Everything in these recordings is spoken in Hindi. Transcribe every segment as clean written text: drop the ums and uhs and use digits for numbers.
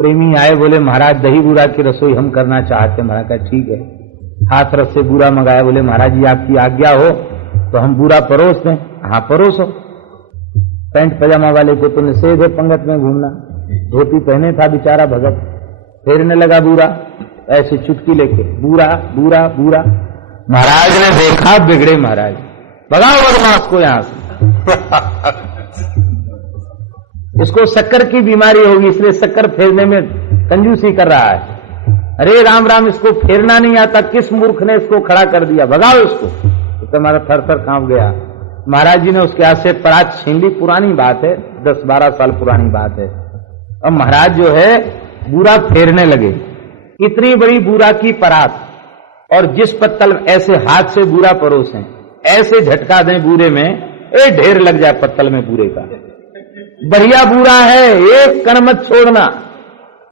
प्रेमी आए, बोले महाराज दही बूरा की रसोई हम करना चाहते हैं। महाराज कहा ठीक है। हाथरस से बूरा मंगाया, बोले महाराज जी आपकी आज्ञा हो तो हम बूरा परोस दें। हाँ परोसो। पैंट पजामा वाले को तो निषेध है पंगत में घूमना, धोती पहने था बेचारा भगत, फेरने लगा बूरा, ऐसे चुटकी लेके बूरा बूरा बूरा। महाराज ने देखा, बिगड़े महाराज, भगाओ बदमाश को यहां से। इसको शक्कर की बीमारी होगी, इसलिए शक्कर फेरने में कंजूसी कर रहा है। अरे राम राम, इसको फेरना नहीं आता, किस मूर्ख ने इसको खड़ा कर दिया, भगाओ इसको। तो हमारा थर थर कांप गया। महाराज जी ने उसके हाथ से परात छीन ली। पुरानी बात है, 10-12 साल पुरानी बात है। अब महाराज जो है बूरा फेरने लगे, इतनी बड़ी बूरा की परात, और जिस पत्तल ऐसे हाथ से बूरा परोसें, ऐसे झटका दें बूरे में, एक ढेर लग जाए पत्तल में बूरे का। बढ़िया बूरा है, एक कण मत छोड़ना,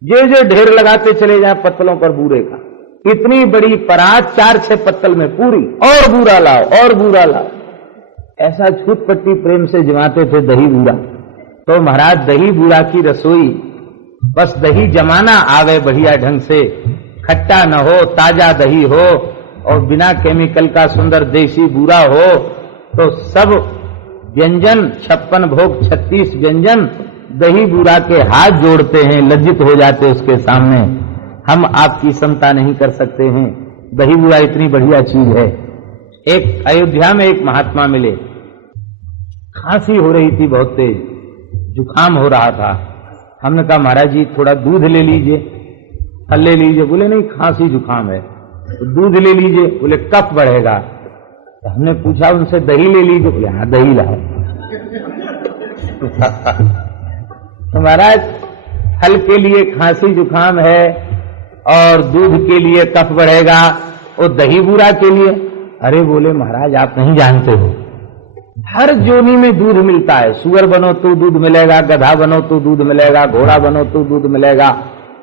जे ढेर लगाते चले जाए पत्तलों पर बूरे का। इतनी बड़ी परात 4-6 पत्तल में पूरी, और बूरा लाओ और बूरा लाओ। ऐसा छूट पट्टी प्रेम से जमाते थे दही बूरा। तो महाराज दही बूरा की रसोई, बस दही जमाना आवे बढ़िया ढंग से, खट्टा न हो, ताजा दही हो और बिना केमिकल का सुंदर देसी बूरा हो, तो सब व्यंजन 56 भोग 36 व्यंजन दही बूरा के हाथ जोड़ते हैं, लज्जित हो जाते उसके सामने। हम आपकी समता नहीं कर सकते हैं, दही बूरा इतनी बढ़िया चीज है। एक अयोध्या में एक महात्मा मिले, खांसी हो रही थी बहुत तेज, जुकाम हो रहा था। हमने कहा महाराज जी थोड़ा दूध ले लीजिए, फल ले लीजिए। बोले नहीं खांसी जुकाम है। तो दूध ले लीजिए। बोले कफ बढ़ेगा। तो हमने पूछा उनसे दही ले लीजिए। बोले हाँ दही लाओ। तो महाराज फल के लिए खांसी जुकाम है और दूध के लिए कफ बढ़ेगा, और दही बूरा के लिए। अरे बोले महाराज आप नहीं जानते हो, हर जोनी में दूध मिलता है। सुअर बनो तो दूध मिलेगा, गधा बनो तो दूध मिलेगा, घोड़ा बनो तो दूध मिलेगा,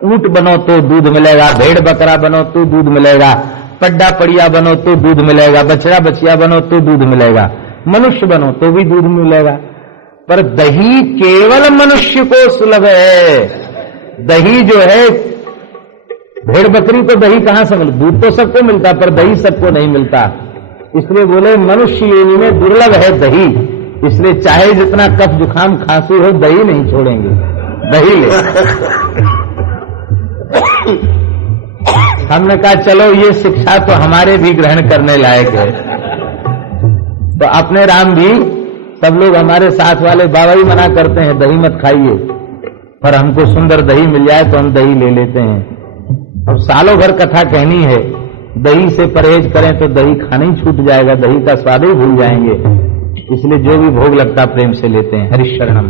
ऊंट बनो तो दूध मिलेगा, भेड़ बकरा बनो तो दूध मिलेगा, पड्डा पड़िया बनो तो दूध मिलेगा, बछड़ा बछिया बनो तो दूध मिलेगा, मनुष्य बनो तो भी दूध मिलेगा। पर दही केवल मनुष्य को सुलभ है। दही जो है, भेड़ बकरी तो दही कहां से मिलता, दूध तो सबको मिलता पर दही सबको नहीं मिलता। इसलिए बोले मनुष्य योनि में दुर्लभ है दही, इसलिए चाहे जितना कफ जुकाम खांसी हो दही नहीं छोड़ेंगे, दही ले। हमने कहा चलो ये शिक्षा तो हमारे भी ग्रहण करने लायक है। तो अपने राम भी, सब लोग हमारे साथ वाले बाबा ही मना करते हैं दही मत खाइए, पर हमको सुंदर दही मिल जाए तो हम दही ले लेते हैं। अब सालों भर कथा कहनी है, दही से परहेज करें तो दही खाना ही छूट जाएगा, दही का स्वाद ही भूल जाएंगे। इसलिए जो भी भोग लगता प्रेम से लेते हैं। हरिशरणम।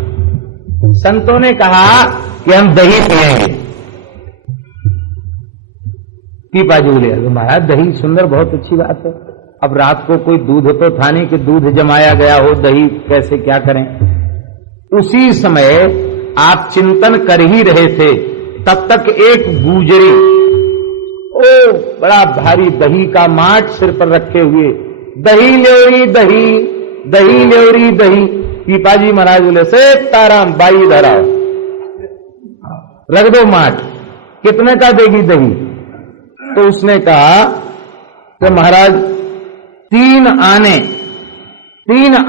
संतों ने कहा कि हम दही पिएंगे। पीपा जी बोले महाराज दही सुंदर, बहुत अच्छी बात है। अब रात को कोई दूध तो था नहीं कि दूध जमाया गया हो, दही कैसे क्या करें। उसी समय आप चिंतन कर ही रहे थे, तब तक एक गुजरी, ओ बड़ा भारी दही का माठ सिर पर रखे हुए, दही ल्योरी दही, दही ल्योरी दही। पीपाजी महाराज बोले सीताराम बाई धराओ, रख दो माठ, कितने का देगी दही। तो उसने कहा कि महाराज 3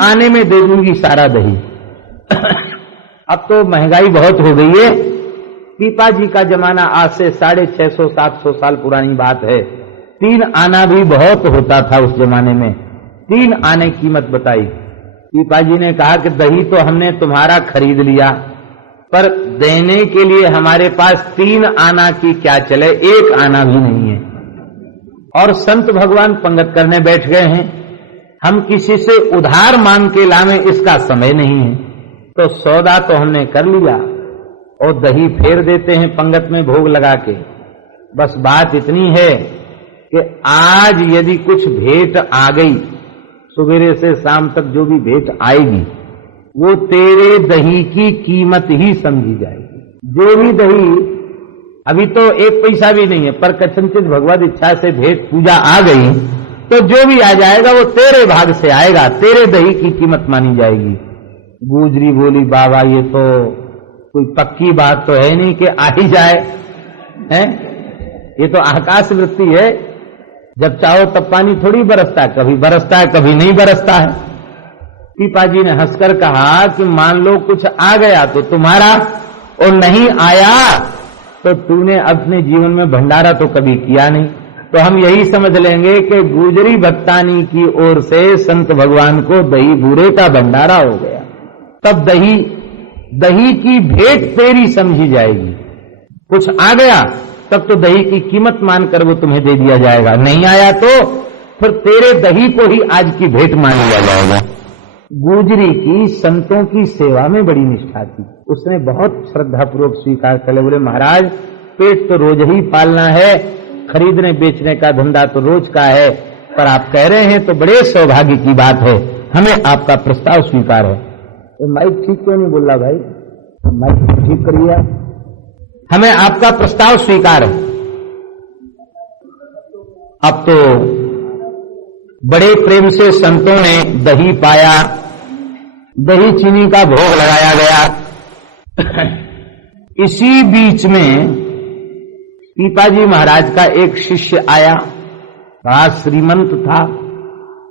आने में दे दूंगी सारा दही। अब तो महंगाई बहुत हो गई है, पीपा जी का जमाना आज से 650-700 साल पुरानी बात है। 3 आना भी बहुत होता था उस जमाने में। 3 आने कीमत बताई। पीपा जी ने कहा कि दही तो हमने तुम्हारा खरीद लिया, पर देने के लिए हमारे पास 3 आना की क्या चले, 1 आना भी नहीं है। और संत भगवान पंगत करने बैठ गए हैं, हम किसी से उधार मांग के लावे इसका समय नहीं है। तो सौदा तो हमने कर लिया और दही फेर देते हैं पंगत में भोग लगा के। बस बात इतनी है कि आज यदि कुछ भेंट आ गई, सुबेरे से शाम तक जो भी भेंट आएगी वो तेरे दही की कीमत ही समझी जाएगी। जो भी दही, अभी तो 1 पैसा भी नहीं है, पर कथनचित भगवत इच्छा से भेंट पूजा आ गई तो जो भी आ जाएगा वो तेरे भाग से आएगा, तेरे दही की कीमत मानी जाएगी। गुजरी बोली बाबा ये तो कोई पक्की बात तो है नहीं कि आ ही जाए, हैं? ये तो आकाश वृत्ति है, जब चाहो तब पानी थोड़ी बरसता है, कभी बरसता है कभी नहीं बरसता है। पीपाजी ने हंसकर कहा कि मान लो कुछ आ गया तो तुम्हारा, और नहीं आया तो तूने अपने जीवन में भंडारा तो कभी किया नहीं। तो हम यही समझ लेंगे कि गुजरी भक्तानी की ओर से संत भगवान को दही बूरे का भंडारा हो गया, तब दही की भेंट तेरी समझी जाएगी। कुछ आ गया तब तो दही की कीमत मानकर वो तुम्हें दे दिया जाएगा, नहीं आया तो फिर तेरे दही को ही आज की भेंट मान लिया जाएगा। गुजरी की संतों की सेवा में बड़ी निष्ठा थी, उसने बहुत श्रद्धापूर्वक स्वीकार कर लिया। बोले महाराज पेट तो रोज ही पालना है, खरीदने बेचने का धंधा तो रोज का है, पर आप कह रहे हैं तो बड़े सौभाग्य की बात है, हमें आपका प्रस्ताव स्वीकार है। तो माइक ठीक क्यों नहीं बोल रहा भाई, माइक ठीक करिए आप। हमें आपका प्रस्ताव स्वीकार है। अब तो बड़े प्रेम से संतों ने दही पाया, दही चीनी का भोग लगाया गया। इसी बीच में पीपाजी महाराज का एक शिष्य आया, बड़ा श्रीमंत था,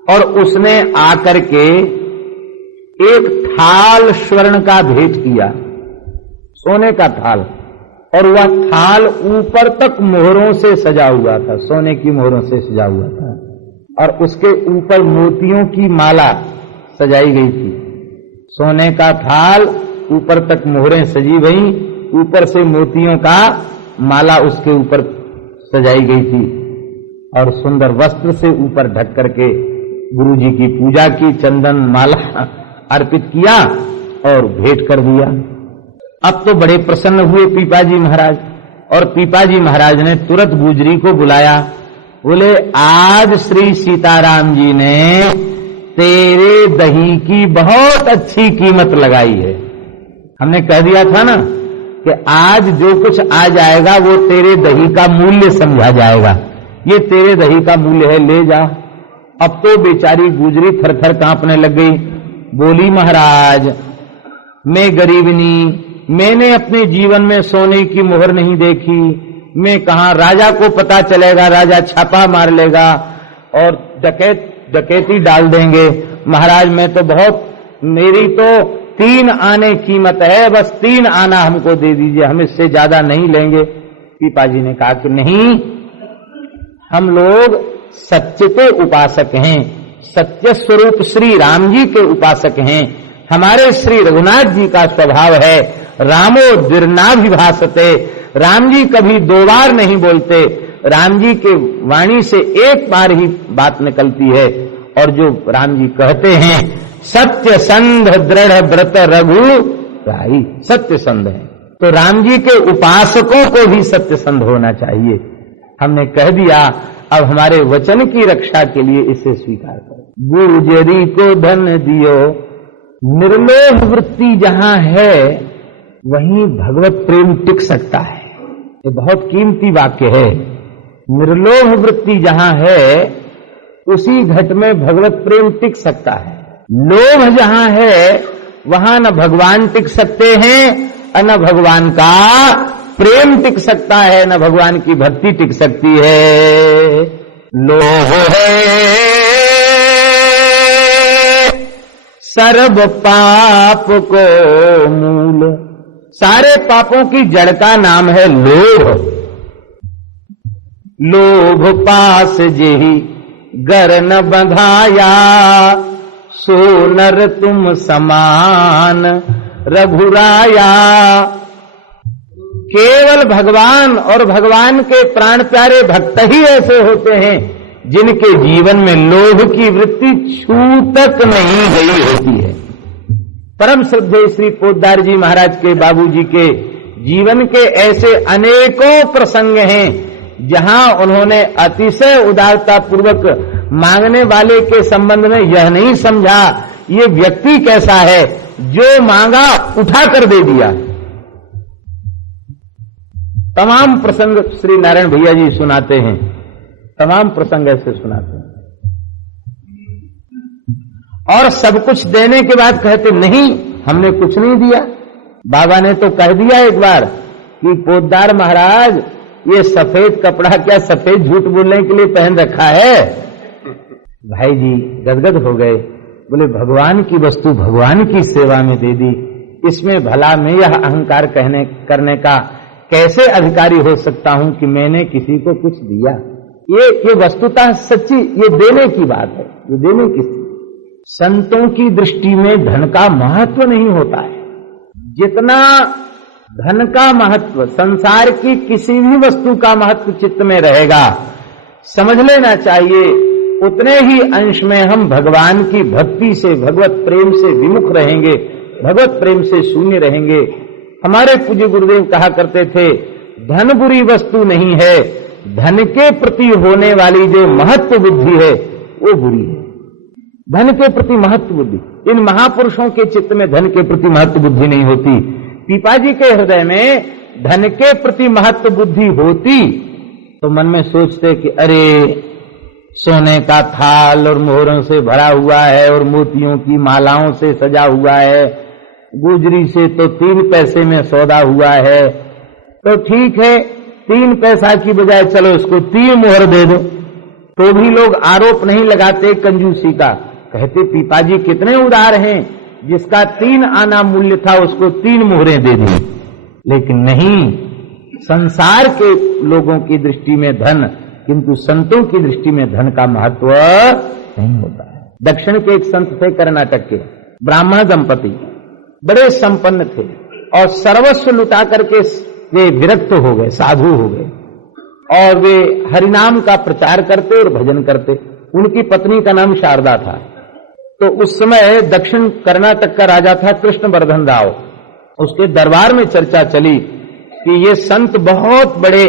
और उसने आकर के एक थाल स्वर्ण का भेंट किया, सोने का थाल, और वह थाल ऊपर तक मोहरों से सजा हुआ था, सोने की मोहरों से सजा हुआ था, और उसके ऊपर मोतियों की माला सजाई गई थी। सोने का थाल, ऊपर तक मोहरें सजी गई, ऊपर से मोतियों का माला उसके ऊपर सजाई गई थी, और सुंदर वस्त्र से ऊपर ढक करके गुरु जी की पूजा की, चंदन माला अर्पित किया और भेंट कर दिया। अब तो बड़े प्रसन्न हुए पीपाजी महाराज, और पीपाजी महाराज ने तुरंत गुजरी को बुलाया। बोले आज श्री सीताराम जी ने तेरे दही की बहुत अच्छी कीमत लगाई है। हमने कह दिया था ना कि आज जो कुछ आ जाएगा वो तेरे दही का मूल्य समझा जाएगा, ये तेरे दही का मूल्य है, ले जा। अब तो बेचारी गुजरी थरथर कांपने लग गई। बोली महाराज मैं गरीबनी, मैंने अपने जीवन में सोने की मोहर नहीं देखी, मैं कहा राजा को पता चलेगा, राजा छापा मार लेगा और डकैती डाल देंगे। महाराज मैं तो बहुत, मेरी तो 3 आने कीमत है, बस 3 आना हमको दे दीजिए, हम इससे ज्यादा नहीं लेंगे। पीपाजी ने कहा कि नहीं, हम लोग सत्य के उपासक हैं, सत्य स्वरूप श्री राम जी के उपासक हैं। हमारे श्री रघुनाथ जी का स्वभाव है रामो दीर्घाभिभाषते, राम जी कभी 2 बार नहीं बोलते, राम जी के वाणी से 1 बार ही बात निकलती है, और जो राम जी कहते हैं सत्य संध दृढ़ व्रत रघु राई, सत्य संध है। तो राम जी के उपासकों को भी सत्य संध होना चाहिए। हमने कह दिया, अब हमारे वचन की रक्षा के लिए इसे स्वीकार करो। गुजरी को धन दियो, निर्लोभ वृत्ति जहां है वहीं भगवत प्रेम टिक सकता है। ये बहुत कीमती वाक्य है। निर्लोभ वृत्ति जहां है उसी घट में भगवत प्रेम टिक सकता है। लोभ जहां है वहां न भगवान टिक सकते हैं और न भगवान का प्रेम टिक सकता है, न भगवान की भक्ति टिक सकती है। लोभ है सर्व पाप को मूल, सारे पापों की जड़ का नाम है लोभ। लोभ पास जेहि गर न बंधाया, सो नर तुम समान रघुराया। केवल भगवान और भगवान के प्राण प्यारे भक्त ही ऐसे होते हैं जिनके जीवन में लोभ की वृत्ति छू तक नहीं गई होती है। परम श्रद्धेय श्री पोद्दार जी महाराज के बाबूजी के जीवन के ऐसे अनेकों प्रसंग हैं जहां उन्होंने अतिशय उदारता पूर्वक मांगने वाले के संबंध में यह नहीं समझा ये व्यक्ति कैसा है, जो मांगा उठा कर दे दिया। तमाम प्रसंग श्री नारायण भैया जी सुनाते हैं, तमाम प्रसंग ऐसे सुनाते हैं। और सब कुछ देने के बाद कहते नहीं हमने कुछ नहीं दिया, बाबा ने तो कह दिया एक बार कि पोद्दार महाराज, ये सफेद कपड़ा क्या सफेद झूठ बोलने के लिए पहन रखा है? भाई जी गदगद हो गए, बोले भगवान की वस्तु भगवान की सेवा में दे दी, इसमें भला मैं यह अहंकार करने का कैसे अधिकारी हो सकता हूं कि मैंने किसी को कुछ दिया? ये वस्तुतः सच्ची, ये देने की बात है, ये देने की। संतों की दृष्टि में धन का महत्व नहीं होता है। जितना धन का महत्व, संसार की किसी भी वस्तु का महत्व चित्त में रहेगा, समझ लेना चाहिए उतने ही अंश में हम भगवान की भक्ति से, भगवत प्रेम से विमुख रहेंगे, भगवत प्रेम से शून्य रहेंगे। हमारे पूज्य गुरुदेव कहा करते थे, धन बुरी वस्तु नहीं है, धन के प्रति होने वाली जो महत्व बुद्धि है वो बुरी है। धन के प्रति महत्व बुद्धि, इन महापुरुषों के चित्त में धन के प्रति महत्व बुद्धि नहीं होती। पीपाजी के हृदय में धन के प्रति महत्व बुद्धि होती तो मन में सोचते कि अरे सोने का थाल और मोहरों से भरा हुआ है और मोतियों की मालाओं से सजा हुआ है, गुजरी से तो 3 पैसे में सौदा हुआ है, तो ठीक है 3 पैसा की बजाय चलो इसको 3 मोहर दे दो। तो भी लोग आरोप नहीं लगाते कंजूसी का, कहते पीपाजी कितने उदार हैं, जिसका 3 आना मूल्य था उसको 3 मोहरें दे दी। लेकिन नहीं, संसार के लोगों की दृष्टि में धन, किंतु संतों की दृष्टि में धन का महत्व नहीं होता है। दक्षिण के एक संत थे कर्नाटक के, ब्राह्मण दंपति, बड़े संपन्न थे और सर्वस्व लुटा करके वे विरक्त हो गए, साधु हो गए और वे हरिनाम का प्रचार करते और भजन करते। उनकी पत्नी का नाम शारदा था। तो उस समय दक्षिण कर्नाटक का राजा था कृष्णवर्धन राव। उसके दरबार में चर्चा चली कि ये संत बहुत बड़े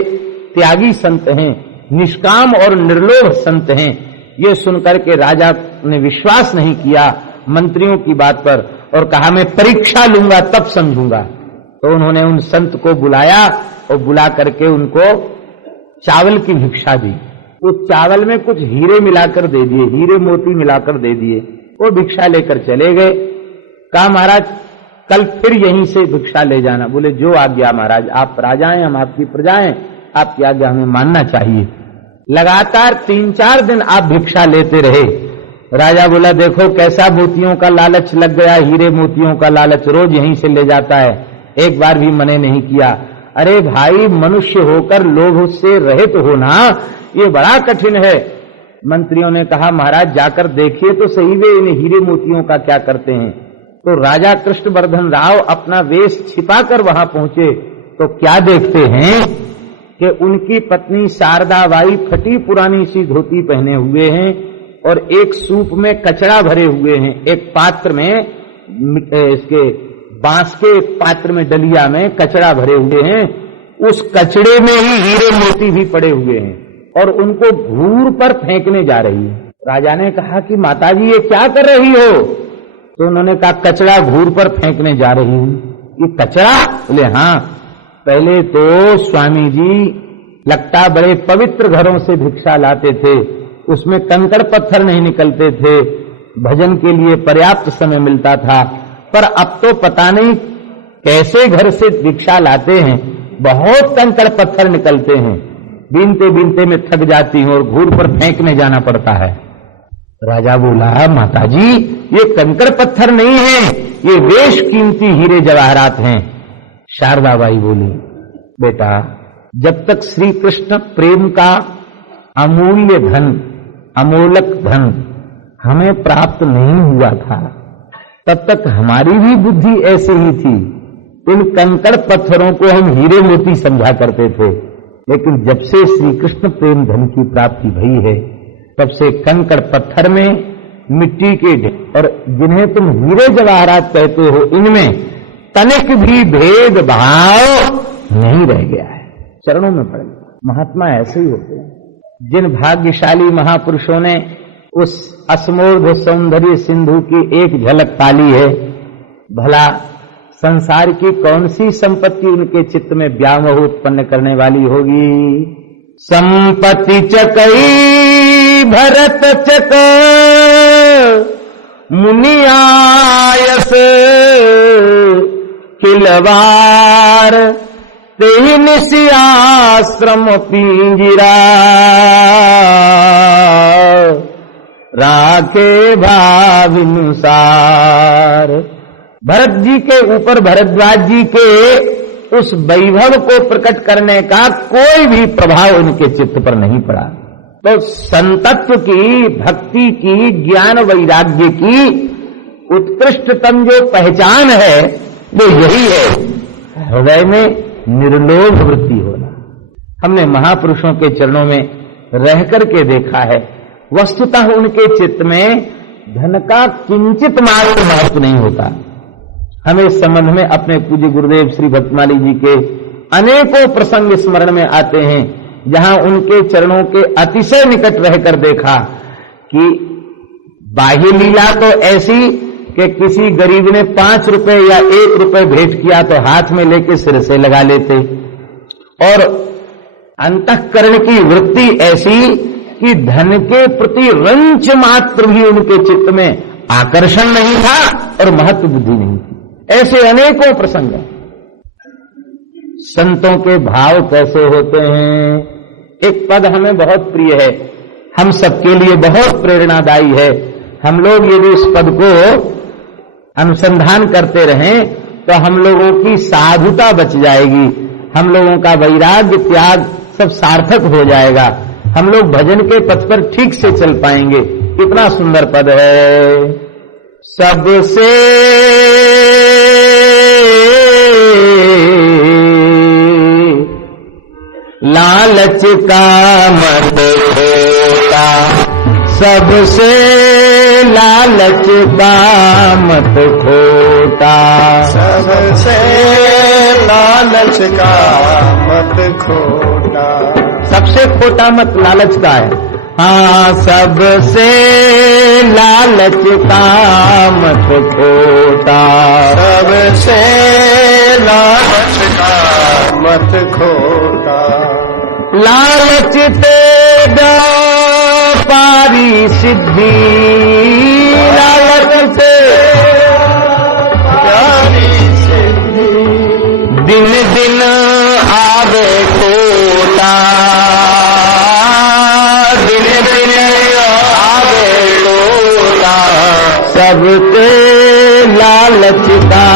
त्यागी संत हैं, निष्काम और निर्लोभ संत हैं। ये सुनकर के राजा ने विश्वास नहीं किया मंत्रियों की बात पर और कहा मैं परीक्षा लूंगा तब समझूंगा। तो उन्होंने उन संत को बुलाया और बुला करके उनको चावल की भिक्षा दी। उस चावल में कुछ हीरे मिलाकर दे दिए, हीरे मोती मिलाकर दे दिए। वो भिक्षा लेकर चले गए। कहा महाराज कल फिर यहीं से भिक्षा ले जाना। बोले जो आज्ञा महाराज, आप राजा हैं, हम आपकी प्रजा हैं, आपकी आज्ञा हमें मानना चाहिए। लगातार 3-4 दिन आप भिक्षा लेते रहे। राजा बोला देखो कैसा मोतियों का लालच लग गया, हीरे मोतियों का लालच, रोज यहीं से ले जाता है, एक बार भी मने नहीं किया। अरे भाई मनुष्य होकर लोभ से रहित होना ये बड़ा कठिन है। मंत्रियों ने कहा महाराज जाकर देखिए तो सही वे इन हीरे मोतियों का क्या करते हैं। तो राजा कृष्णवर्धन राव अपना वेश छिपाकर वहां पहुंचे तो क्या देखते हैं कि उनकी पत्नी शारदा बाई फटी पुरानी सी धोती पहने हुए हैं और एक सूप में कचड़ा भरे हुए हैं, एक पात्र में, इसके बांस के पात्र में, डलिया में कचड़ा भरे हुए हैं, उस कचड़े में ही हीरे मोती भी पड़े हुए हैं और उनको घूर पर फेंकने जा रही है। राजा ने कहा कि माताजी ये क्या कर रही हो? तो उन्होंने कहा कचड़ा घूर पर फेंकने जा रही हूं। ये कचड़ा? बोले हाँ, पहले तो स्वामी जी लगता बड़े पवित्र घरों से भिक्षा लाते थे, उसमें कंकड़ पत्थर नहीं निकलते थे, भजन के लिए पर्याप्त समय मिलता था, पर अब तो पता नहीं कैसे घर से भिक्षा लाते हैं, बहुत कंकड़ पत्थर निकलते हैं, बीनते बीनते में थक जाती हूं और घूर पर फेंकने जाना पड़ता है। राजा बोला माताजी ये कंकड़ पत्थर नहीं है, ये वेश कीमती हीरे जवाहरात हैं। शारदाबाई बोली बेटा जब तक श्री कृष्ण प्रेम का अमूल्य धन, अमोलक धन हमें प्राप्त नहीं हुआ था तब तक हमारी भी बुद्धि ऐसे ही थी। इन कंकड़ पत्थरों को हम हीरे मोती समझा करते थे, लेकिन जब से श्री कृष्ण प्रेम धन की प्राप्ति भई है तब से कंकड़ पत्थर में, मिट्टी के और जिन्हें तुम हीरे जवाहरात कहते हो इनमें तनिक भी भेद भाव नहीं रह गया है, चरणों में पड़ गया। महात्मा ऐसे ही होते हैं। जिन भाग्यशाली महापुरुषों ने उस असमोर्ध सौंदर्य सिंधु की एक झलक पाली है, भला संसार की कौन सी संपत्ति उनके चित्त में व्यामोह उत्पन्न करने वाली होगी? संपत्ति चकई भरत चक मुनियायस, कि बिलवार तेहि निसि आश्रम पिंजरा राखे भाविनुसार। भरत जी के ऊपर भरद्वाज जी के उस वैभव को प्रकट करने का कोई भी प्रभाव उनके चित्त पर नहीं पड़ा। तो संतत्व की, भक्ति की, ज्ञान वैराग्य की उत्कृष्टतम जो पहचान है वो यही है, हृदय में निर्लोभ वृत्ति होना। हमने महापुरुषों के चरणों में रह करके देखा है, वस्तुतः उनके चित्त में धन का किंचित मात्र महत्व नहीं होता। हमें इस संबंध में अपने पूज्य गुरुदेव श्री भक्तमाली जी के अनेकों प्रसंग स्मरण में आते हैं, जहां उनके चरणों के अतिशय निकट रहकर देखा कि बाह्य लीला तो ऐसी कि किसी गरीब ने 5 रुपए या 1 रुपए भेंट किया तो हाथ में लेके सिर से लगा लेते, और अंतःकरण की वृत्ति ऐसी कि धन के प्रति रंच मात्र भी उनके चित्त में आकर्षण नहीं था और महत्व बुद्धि नहीं थी। ऐसे अनेकों प्रसंग। संतों के भाव कैसे होते हैं, एक पद हमें बहुत प्रिय है, हम सबके लिए बहुत प्रेरणादायी है। हम लोग यदि इस पद को अनुसंधान करते रहें तो हम लोगों की साधुता बच जाएगी, हम लोगों का वैराग्य त्याग सब सार्थक हो जाएगा, हम लोग भजन के पथ पर ठीक से चल पाएंगे। कितना सुंदर पद है। सबसे लालच का मत खोटा, सबसे लालच का मत खोटा, सबसे लालच का मत खोटा, सबसे खोटा मत लालच का है। हाँ, सबसे लालच का मत खोटा, सबसे लालच का मत खोटा, लालच ते पारी सिद्धि, लालच से प्यारी सिद्धि, दिन दिन आवे खोटा, दिन दिन आवे खोटा, सबके लालच का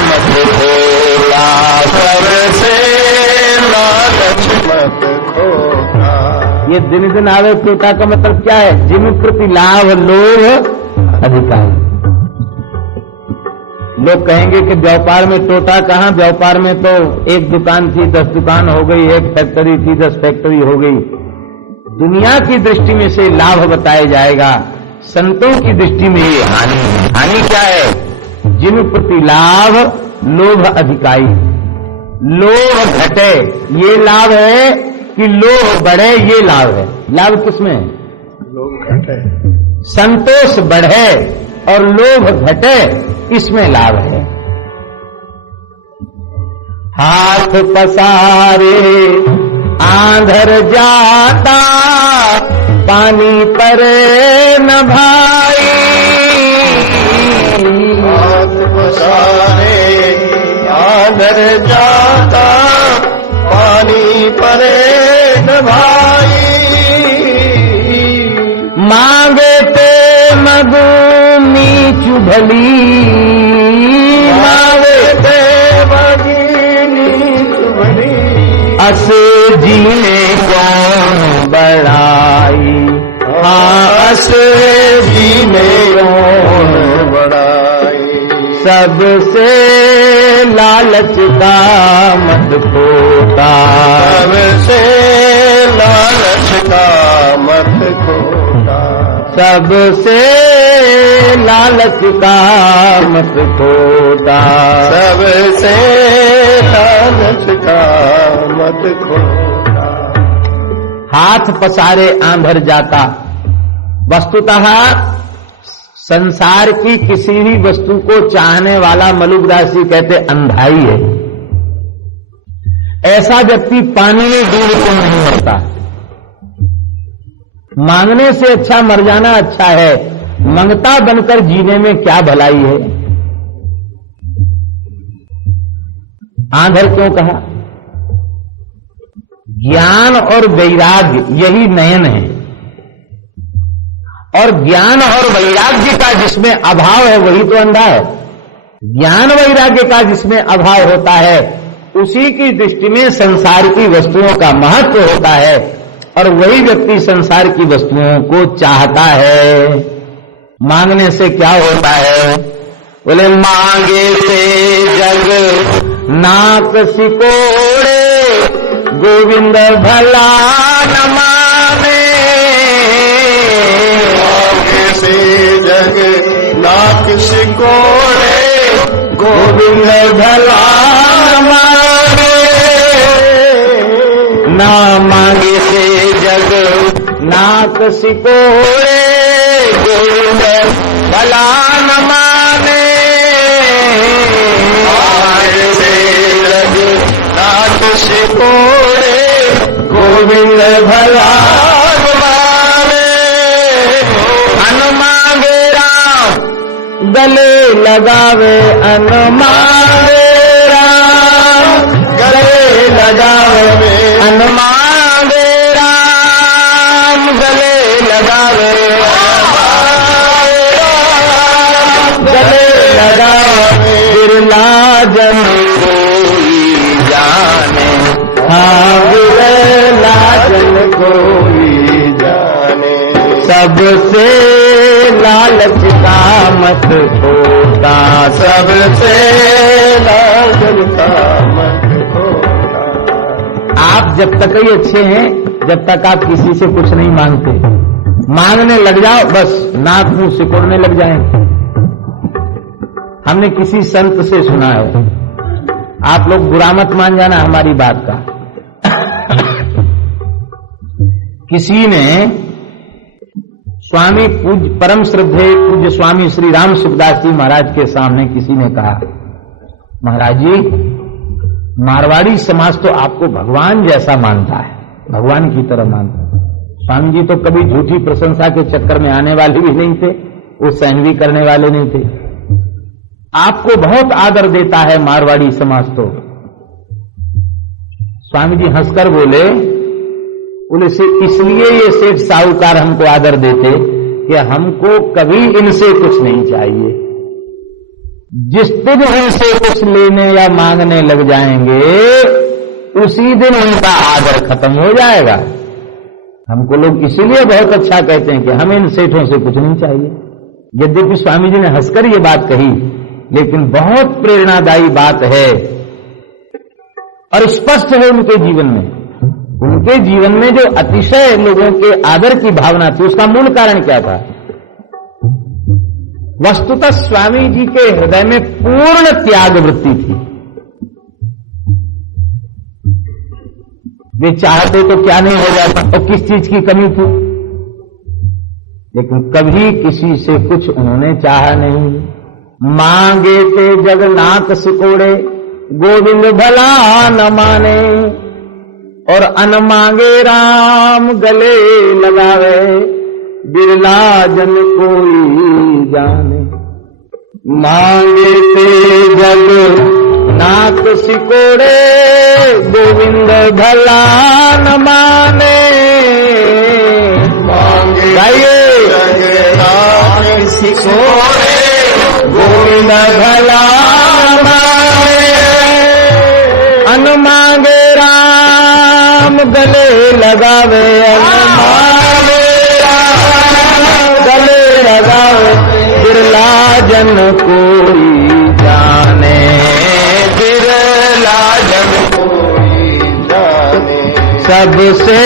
मत खोटा, सबसे लालच मत खोटा। ये दिन दिन आवे टोटा का मतलब क्या है? जिन प्रति लाभ लोभ अधिकारी। लोग कहेंगे कि व्यापार में टोटा कहां, व्यापार में तो एक दुकान थी 10 दुकान हो गई, एक फैक्ट्री थी 10 फैक्ट्री हो गई। दुनिया की दृष्टि में से लाभ बताया जाएगा, संतों की दृष्टि में ये हानि है। हानि क्या है? जिन प्रति लाभ लोभ अधिकारी। लोभ घटे ये लाभ है कि लोभ बढ़े ये लाभ है। लाभ किसमें है? लोग घटे। संतोष बढ़े और लोभ घटे इसमें लाभ है। हाथ पसारे आंधर जाता, पानी पर न भाई, हाथ पसारे आंधर जाता, पानी परे न भाई, मांगे ते मधु नीचु भली, मांगे ते मधु नीचु भली, अस जीने कौन बढ़ाई, अस जीने कौन बढ़ाई, सबसे लालच का मत खोटा, सबसे लालच का मत खोटा, सबसे लालच का मत खोटा, सबसे लालच का मत खोटा। हाथ पसारे आंधर जाता। वस्तुतः संसार की किसी भी वस्तु को चाहने वाला मलुकदास जी कहते अंधाई है। ऐसा व्यक्ति पानी में डूब के नहीं मरता। मांगने से अच्छा मर जाना अच्छा है, मंगता बनकर जीने में क्या भलाई है। आंधर क्यों कहा? ज्ञान और वैराग्य यही नयन है, और ज्ञान और वैराग्य का जिसमें अभाव है वही तो अंधा है। ज्ञान वैराग्य का जिसमें अभाव होता है उसी की दृष्टि में संसार की वस्तुओं का महत्व होता है, और वही व्यक्ति संसार की वस्तुओं को चाहता है। मांगने से क्या होता है? बोले मांगे से जग नाक सिकोड़े, गोविंद भला न माने। मांगे से जग नाक सिकोड़े, गोविंद भला न माने। ना मांगे से जग नाक सिकोड़े, गोविंद भला न माने। मांगे से जग नाक सिकोड़े, गोविंद भला न माने। अन मांगे राम गले लगावे, अन मांगे राम गले लगावे, अन मांगे राम गले लगावे, गले लगावे। बिरला जन कोई जाने, हाँ बिरला जन कोई जाने। सबसे लालच का मत छोटा, सबसे लालच का मत छोटा। आप जब तक ही अच्छे हैं जब तक आप किसी से कुछ नहीं मांगते। मांगने लग जाओ बस नाक मुंह सिकोड़ने लग जाए। हमने किसी संत से सुना है, आप लोग बुरा मत मान जाना हमारी बात का। किसी ने स्वामी पूज्य परम श्रद्धेय पूज्य स्वामी श्री राम सुखदास जी महाराज के सामने किसी ने कहा, महाराज जी मारवाड़ी समाज तो आपको भगवान जैसा मानता है, भगवान की तरह मानता है। स्वामी जी तो कभी झूठी प्रशंसा के चक्कर में आने वाले भी नहीं थे, वो सहन भी करने वाले नहीं थे। आपको बहुत आदर देता है मारवाड़ी समाज तो। स्वामी जी हंसकर बोले से इसलिए ये सेठ साहूकार हमको आदर देते कि हमको कभी इनसे कुछ नहीं चाहिए। जिस दिन इनसे कुछ लेने या मांगने लग जाएंगे उसी दिन उनका आदर खत्म हो जाएगा। हमको लोग इसीलिए बहुत अच्छा कहते हैं कि हमें इन सेठों से कुछ नहीं चाहिए। यद्यपि स्वामी जी ने हंसकर ये बात कही, लेकिन बहुत प्रेरणादायी बात है और स्पष्ट है उनके जीवन में। उनके जीवन में जो अतिशय लोगों के आदर की भावना थी उसका मूल कारण क्या था? वस्तुतः स्वामी जी के हृदय में पूर्ण त्याग वृत्ति थी। वे चाहते तो क्या नहीं हो जाता और किस चीज की कमी थी, लेकिन कभी किसी से कुछ उन्होंने चाहा नहीं। मांगे थे जग नाक सिकोड़े, गोविंद भला न माने। और अन मांगे राम गले लगावे, बिरला जन कोई जाने। मांगे थे जग नाक सिकोड़े, गोविंद भला न माने। मांगे गाइए जग नाक सिकोड़े, गोविंद भला न माने। अन मांगे राम गले लगावे, अन मांगे राम गले लगावे, बिरला जन कोई जाने, बिरला जन कोई जाने। सबसे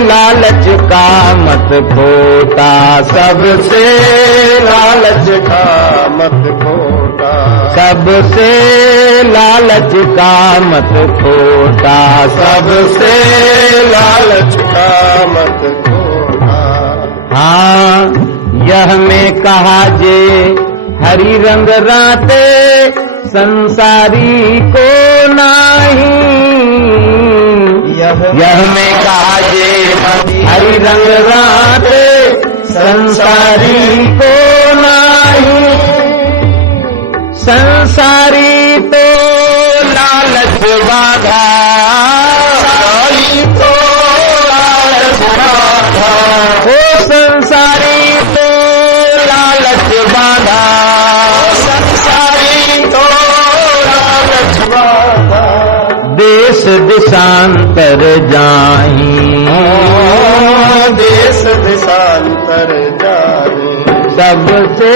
लालच का मत खोटा, सबसे लालच का मत खोटा, सबसे लालच का मत खोटा, सबसे लालच का मत खोटा। हाँ यह मैं कहा जे हरि रंग राते, संसारी को नाही। यह मैं कहा जे हरि रंग राते, संसारी को नाही। संसारी तो लालच लालच बाधा, संसारी तो लालच बाधा, ओ संसारी तो लालच बाधा, संसारी तो लालच बाधा, देश देशांतर जाहीं, देश देशांतर जानी, सबसे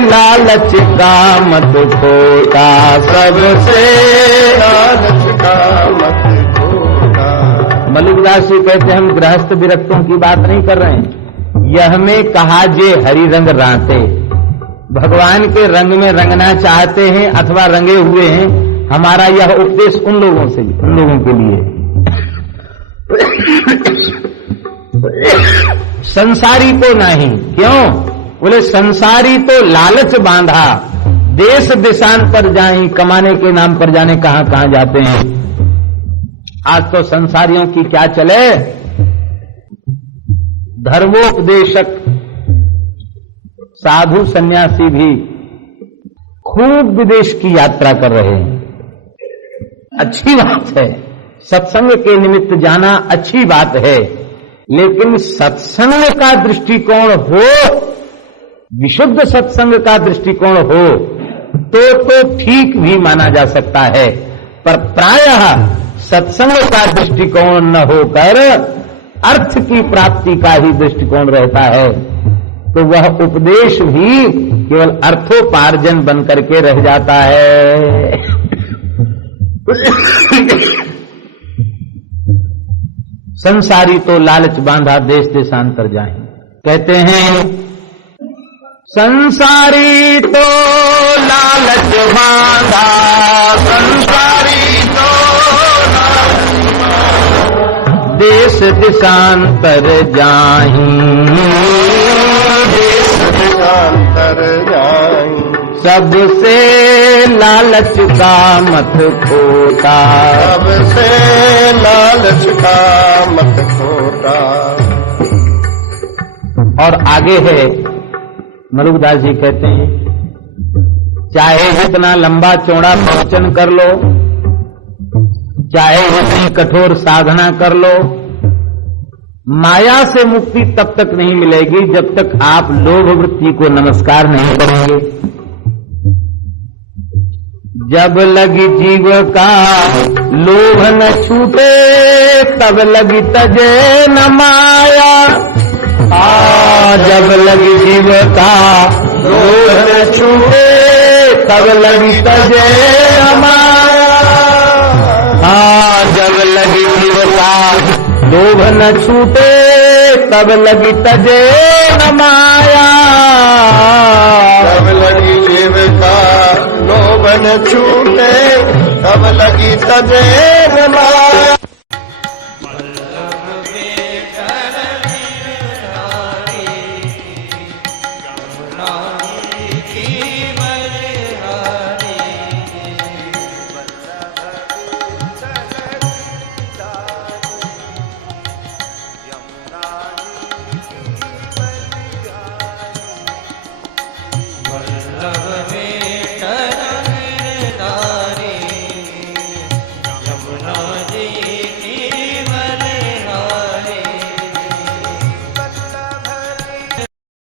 लालच का मत खोटा, सबसे लालच का मत खोटा। मलिकदास जी कहते हैं हम गृहस्थ विरक्तों की बात नहीं कर रहे हैं। यह में कहा जे हरि रंग राते, भगवान के रंग में रंगना चाहते हैं अथवा रंगे हुए हैं, हमारा यह उपदेश उन लोगों के लिए। संसारी तो नहीं, क्यों? बोले संसारी तो लालच बांधा, देश देशांतर जाहीं, कमाने के नाम पर जाने कहां कहां जाते हैं। आज तो संसारियों की क्या चले, धर्मोपदेशक साधु सन्यासी भी खूब विदेश की यात्रा कर रहे हैं। अच्छी बात है, सत्संग के निमित्त जाना अच्छी बात है, लेकिन सत्संग का दृष्टिकोण हो, विशुद्ध सत्संग का दृष्टिकोण हो तो ठीक भी माना जा सकता है, पर प्रायः सत्संग का दृष्टिकोण न होकर अर्थ की प्राप्ति का ही दृष्टिकोण रहता है, तो वह उपदेश भी केवल अर्थोपार्जन बन करके रह जाता है। संसारी तो लालच बांधा, देश देशांतर जाएं। कहते हैं संसारी तो लालच बांधा, संसारी तो लालच बांधा, देश देशांतर जाहीं, देश देशांतर जाहीं, सबसे लालच का मत खोटा, सबसे लालच का मत खोटा। और आगे है मलुकदास जी कहते हैं चाहे जितना लंबा चौड़ा प्रवचन कर लो, चाहे जितनी कठोर साधना कर लो, माया से मुक्ति तब तक नहीं मिलेगी जब तक आप लोभ वृत्ति को नमस्कार नहीं करेंगे। जब लगी जीव का लोभ न छूटे, तब लगी तजे न माया। जब लगी जीव का लोभ न छूटे, तब लगी तजे न माया। जब लगी जीव का लोभ न छूटे, तब लगी तजे न माया।